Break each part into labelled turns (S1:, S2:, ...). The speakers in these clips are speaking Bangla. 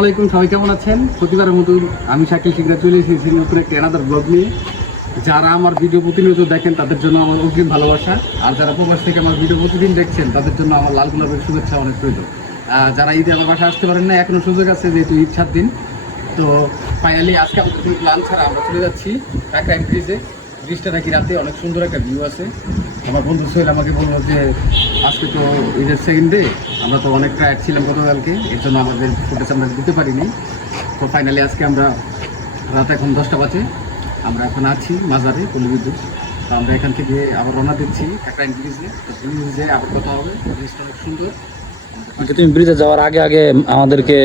S1: আলাইকুম, সবাই কেমন আছেন? প্রতিবারের মতো আমি শাকিল শিখরা চলে এসেছি নতুন একটা এনাদার ব্লগ নিয়ে। যারা আমার ভিডিও প্রতিনিয়ত দেখেন, তাদের জন্য আমার অগ্রিম ভালোবাসা। আর যারা প্রবাস থেকে আমার ভিডিও প্রতিদিন দেখছেন, তাদের জন্য আমার লাল গোলাপের শুভেচ্ছা অনেক প্রয়োজন যারা ঈদে আমার বাসায় আসতে পারেন না এখনও সুযোগ আছে, যেহেতু ঈদ সাত দিন। তো ফাইনালি আজকে আমাদের প্ল্যান ছাড়া আমরা চলে যাচ্ছি কাকরাইন ব্রিজে ব্রিজটা নাকি রাতে অনেক সুন্দর একটা ভিউ আছে। আমার বন্ধু সোহেল আমাকে বলল যে আজকে তো ঈদের সেকেন্ড ডে আমরা তো অনেক টায়ার্ড ছিলাম গতকালকে এর জন্য আমাদের ফুটেজ আমরা দিতে পারিনি। তো ফাইনালি আজকে আমরা রাত এখন দশটা বাজে আমরা এখন আছি মাজারে পল্লীবিদ্যুৎ তো আমরা এখান থেকে আবার রওনা দিচ্ছি কাকরাইন ব্রিজে তো ব্রিজে আবার কথা হবে ব্রিজটা অনেক সুন্দর।
S2: আচ্ছা তুমি ব্রিজে যাওয়ার আগে আগে আমাদেরকে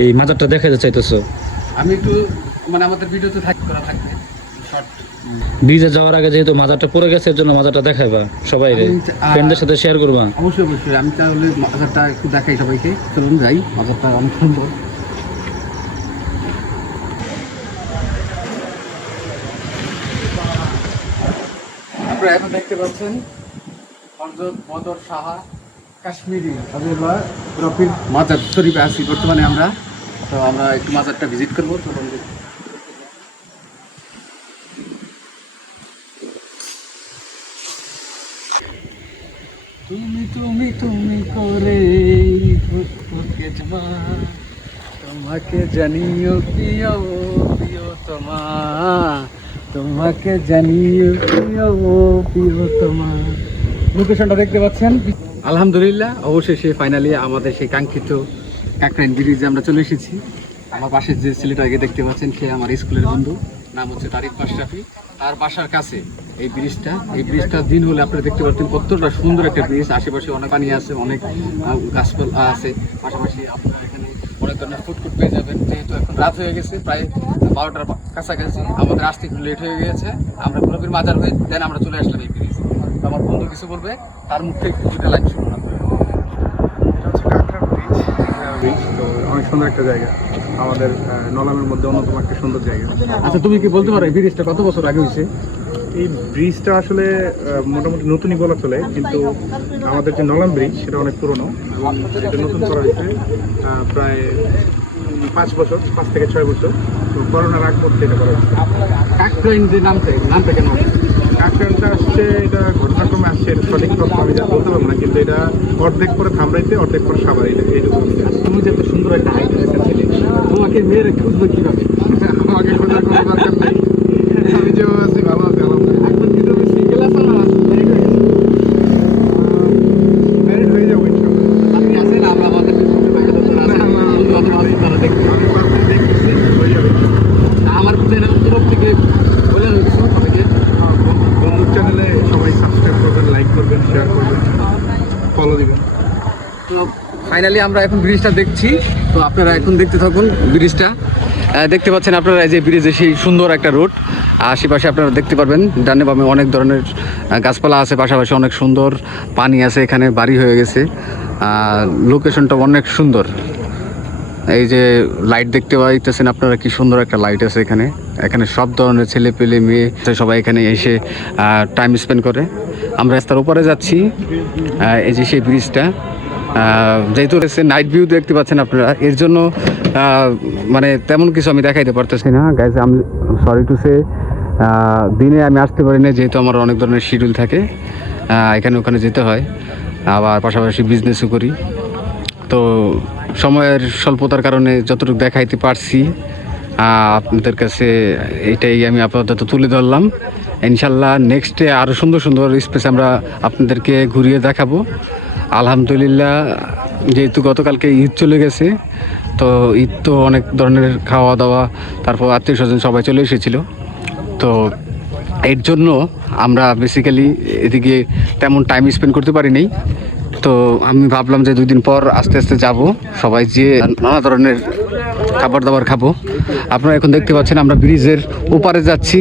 S2: এই মাজারটা দেখাতে চাইতেছো?
S1: আমি একটু মানে আমাদের ভিডিওতে থাক করা থাকবে শর্ট
S2: ব্রিজে যাওয়ার আগে যেহেতু মাজারটা পড়ে গেছে এর জন্য মাজারটা দেখাইবা সবাই ফ্রেন্ডদের সাথে শেয়ার করবা।
S1: অবশ্যই অবশ্যই আমি তাহলে মাজারটা একটু দেখাই সবাইকে। চলুন যাই মাজারটা অনেক সুন্দর আপনারা এখন দেখতে পাচ্ছেন হরজত বদর সাহা কাশ্মীরি। আবিবা রফির মাজার শরীফে আছি বর্তমানে আমরা। তো আমরা একটু মাজারটা ভিজিট করব চলুন তুমি তুমি তুমি করে তোমাকে জানিও প্রিয় প্রিয় তোমা। তোমাকে জানিও প্রিয় প্রিয় তোমা। লোকেশনটা দেখতে পাচ্ছেন? আলহামদুলিল্লাহ, অবশেষে ফাইনালি আমাদের সেই কাঙ্ক্ষিত কাকরাইন ব্রিজে আমরা চলে এসেছি। আমার পাশে যে ছেলেটাকে দেখতে পাচ্ছেন, সে আমার স্কুলের বন্ধু। নাম হচ্ছে তারিক মাশরাফি তার বাসার কাছে এই ব্রিজটা এই ব্রিজটা দিন হলে আপনারা দেখতে পাচ্ছেন কতটা সুন্দর একটা ব্রিজ। আশেপাশে অনেক পানি আছে অনেক গাছপালা আছে। পাশাপাশি আপনারা এখানে অনেক ধরনের ফুটফুট পেয়ে যাবেন। যেহেতু এখন রাত হয়ে গেছে প্রায় বারোটার কাছাকাছি। আমাদের আসতে একটু লেট হয়ে গিয়েছে। আমরা পুরোপুরি মাজার হয়ে দেন আমরা চলে আসলাম এই ব্রিজ। আমার বন্ধু কিছু বলবে তার মুখ থেকে কিছুটা লাইন শুনুন।
S3: অনেক সুন্দর একটা জায়গা। আমাদের নলামের মধ্যে অন্যতম একটা সুন্দর জায়গা।
S1: আচ্ছা তুমি কি বলতে পারো এই ব্রিজটা কত বছর আগে হয়েছে?
S3: এই ব্রিজটা আসলে মোটামুটি নতুনই বলা চলে কিন্তু আমাদের যে নলাম ব্রিজ সেটা অনেক পুরনো এবং এটা নতুন করা হয়েছে প্রায় পাঁচ বছর পাঁচ থেকে ছয় বছর। তো করোনার আগ মুহূর্তে এটা করা হয়েছে।
S1: কাকরাইন যে নামটা নামটা কেন?
S3: কাকরানটা আসছে এটা ঘটনাক্রমে আসছে এটা সঠিক তথ্য আমি যা বলতে পারব না কিন্তু এটা অর্ধেক পরে থামড়াইতে অর্ধেক পরে সাবার এটা এইটুকু আমি
S1: তুমি যে এত সুন্দর একটা হাইট ছেলে তোমাকে মেয়ের খুঁজবে কীভাবে?
S3: আমাকে খোঁজার কোনো দরকার নেই। আমি যে আছি ভালো আছি আলহামদুলিল্লাহ
S1: এখন কি তুমি সিঙ্গেল আছো না married হয়ে গেছো?
S3: ম্যারিড হয়ে যাব ইনশাআল্লাহ
S1: আপনি আছেন আমরা আমাদের ফেসবুকে বাইরে যখন আছেন,
S3: না, না,
S1: বন্ধু বান্ধব আছেন, তারা দেখবে।
S3: আমি পাশে দেখতেছি হয়ে যাবে
S1: আমার তরফ থেকে বলে দিচ্ছি সবাইকে।
S3: বন্ধুর চ্যানেলে সবাই সাবস্ক্রাইব করবেন লাইক করবেন শেয়ার করবেন ফলো দিবেন।
S1: তো ফাইনালি আমরা এখন ব্রিজটা দেখছি। তো আপনারা এখন দেখতে থাকুন ব্রিজটা দেখতে পাচ্ছেন আপনারা এই যে ব্রিজে সেই সুন্দর একটা রোড আশেপাশে আপনারা দেখতে পারবেন ডানে বামে অনেক ধরনের গাছপালা আছে পাশাপাশি অনেক সুন্দর পানি আছে এখানে বাড়ি হয়ে গেছে। লোকেশনটা অনেক সুন্দর। এই যে লাইট দেখতে পাইতেছেন আপনারা, কি সুন্দর একটা লাইট আছে এখানে। এখানে সব ধরনের ছেলে পেলে মেয়ে সবাই এখানে এসে টাইম স্পেন্ড করে। আমরা রাস্তার উপরে যাচ্ছি এই যে সেই ব্রিজটা যেহেতু রয়েছে নাইট ভিউ দেখতে পাচ্ছেন আপনারা, এর জন্য মানে তেমন কিছু আমি দেখাইতে পারতেছি না। গাইজ আমি সরি টু সে দিনে আমি আসতে পারি না যেহেতু আমার অনেক ধরনের শিডিউল থাকে। এখানে ওখানে যেতে হয়। আবার পাশাপাশি বিজনেসও করি। তো সময়ের স্বল্পতার কারণে যতটুকু দেখাইতে পারছি আপনাদের কাছে এটাই আমি আপাতত তুলে ধরলাম। ইনশাল্লাহ নেক্সটে আরও সুন্দর সুন্দর স্পেস আমরা আপনাদেরকে ঘুরিয়ে দেখাবো। আলহামদুলিল্লাহ, যেহেতু গতকালকে ঈদ চলে গেছে, তো ঈদ তো অনেক ধরনের খাওয়া দাওয়া, তারপর আত্মীয় স্বজন সবাই চলে এসেছিল। তো এর জন্য আমরা বেসিক্যালি এদিকে তেমন টাইম স্পেন্ড করতে পারিনি। তো আমি ভাবলাম যে দুই দিন পর আস্তে আস্তে যাব, সবাই যে নানা ধরনের খাবার দাবার খাব। আপনারা এখন দেখতে পাচ্ছেন আমরা ব্রিজের ওপারে যাচ্ছি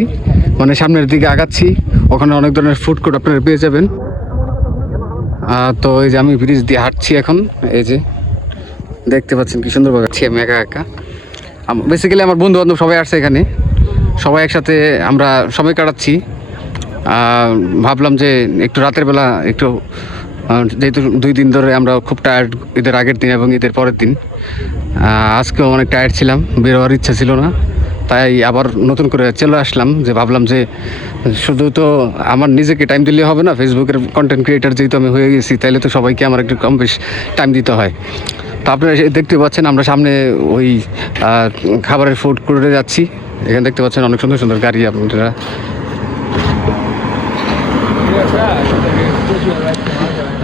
S1: মানে সামনের দিকে আগাচ্ছি, ওখানে অনেক ধরনের ফুড কোর্ট আপনারা পেয়ে যাবেন। তো এই যে আমি ব্রিজ দিয়ে হাঁটছি এখন, এই যে দেখতে পাচ্ছেন কি সুন্দরভাবে আছি আমি একা একা। বেসিক্যালি আমার বন্ধু বান্ধব সবাই আসছে এখানে, সবাই একসাথে আমরা সময় কাটাচ্ছি। ভাবলাম যে একটু রাতের বেলা একটু যেহেতু দুই দিন ধরে আমরা খুব টায়ার্ড ঈদের আগের দিন এবং ঈদের পরের দিন আজকেও অনেক টায়ার্ড ছিলাম, বেরোয়ার ইচ্ছা ছিল না, তাই আবার নতুন করে চলে আসলাম, যে ভাবলাম যে শুধু তো আমার নিজেকে টাইম দিলে হবে না ফেসবুকের কন্টেন্ট ক্রিয়েটার যেহেতু আমি হয়ে গেছি, তাইলে তো সবাইকে আমার একটু কম বেশ টাইম দিতে হয়। তো আপনারা দেখতে পাচ্ছেন, আমরা সামনে ওই খাবারের ফুড করে যাচ্ছি, এখানে দেখতে পাচ্ছেন অনেক সুন্দর সুন্দর গাড়ি আপনারা।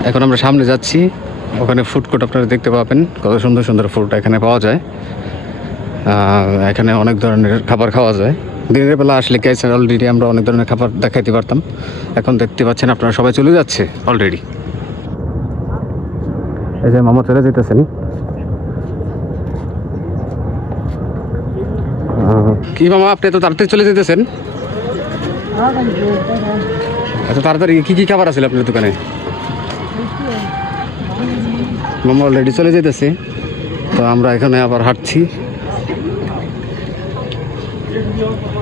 S1: এখন আমরা সামনে যাচ্ছি। ওখানে ফুড কোর্ট আপনারা দেখতে পাবেন। কত সুন্দর সুন্দর ফুড এখানে পাওয়া যায়। এখানে অনেক ধরনের খাবার খাওয়া যায়। দিনের বেলা আসলে গেছে অলরেডি আমরা অনেক ধরনের খাবার দেখাইতে পারতাম। এখন দেখতে পাচ্ছেন আপনারা সবাই চলে যাচ্ছে অলরেডি এই যে মামা চলে যেতেছেন কি মামা, আপনি তো তাড়াতাড়ি চলে যেতেছেন এত তাড়াতাড়ি কি কি খাবার আছে আপনার দোকানে? মামা অলরেডি চলে যেতেছে তো আমরা এখানে আবার হাঁটছি।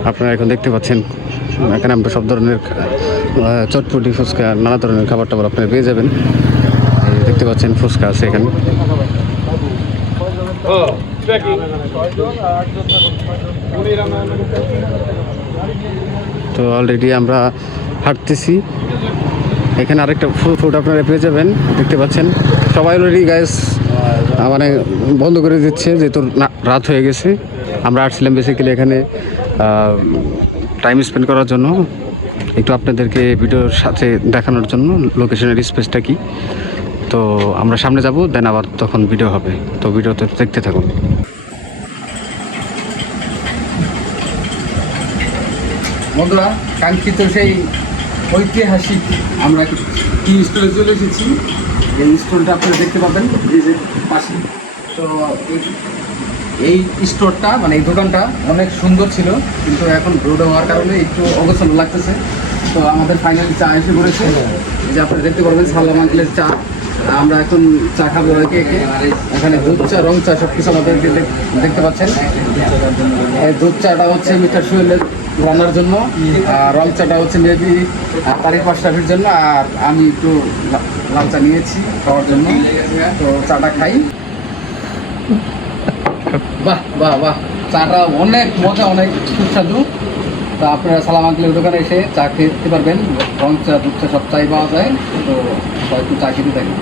S1: আপনারা এখন দেখতে পাচ্ছেন, এখানে আমরা সব ধরনের চটপটি, ফুচকা, নানা ধরনের খাবার টাবার আপনারা পেয়ে যাবেন। দেখতে পাচ্ছেন, ফুচকা আছে এখানে। তো অলরেডি আমরা হাঁটতেছি। এখানে আরেকটা ফুড আপনারা পেয়ে যাবেন, দেখতে পাচ্ছেন। সবাই অলরেডি গ্যাস মানে বন্ধ করে দিচ্ছে, যেহেতু রাত হয়ে গেছে। আমরা আসছিলাম বেসিক্যালি এখানে টাইম স্পেন্ড করার জন্য। একটু আপনাদেরকে ভিডিওর সাথে দেখানোর জন্য লোকেশনের স্পেসটা কি। তো আমরা সামনে যাব দেন আবার তখন ভিডিও হবে। তো ভিডিওতে দেখতে থাকুন। বন্ধুরা, কাঙ্ক্ষিত সেই ঐতিহাসিক আমরা টি স্টলে চলে এসেছি? এই স্টলটা আপনারা দেখতে পাবেন, এই যে পাশে। তো এই- স্টোরটা মানে এই দোকানটা অনেক সুন্দর ছিল, কিন্তু এখন রোড হওয়ার কারণে একটু অগোছালো লাগতেছে। তো আমাদের ফাইনালি চা এসে পড়েছে। যে আপনারা দেখতে পারবেন সাল্লাম আঙ্কেলের চা। আমরা এখন চা খাব একে এখানে দুধ চা, রং চা সব কিছু আমাদের দেখ- দেখতে পাচ্ছেন। দুধ চাটা হচ্ছে মিস্টার সুয়েলের রান্নার জন্য। আর রং চাটা হচ্ছে মেবি তারিখ পাঁচটাফির জন্য আর আমি একটু লাল চা নিয়েছি খাওয়ার জন্য। তো চাটা খাই। বাহ বাহ বাহ। চাটা অনেক মজা অনেক সুস্বাদু। তা আপনারা সালাম আঙ্কেলের দোকানে এসে চা খেতে পারবেন। রং চা দুধ চা সব চাই পাওয়া যায়। তো একটু চা খেতে থাকেন।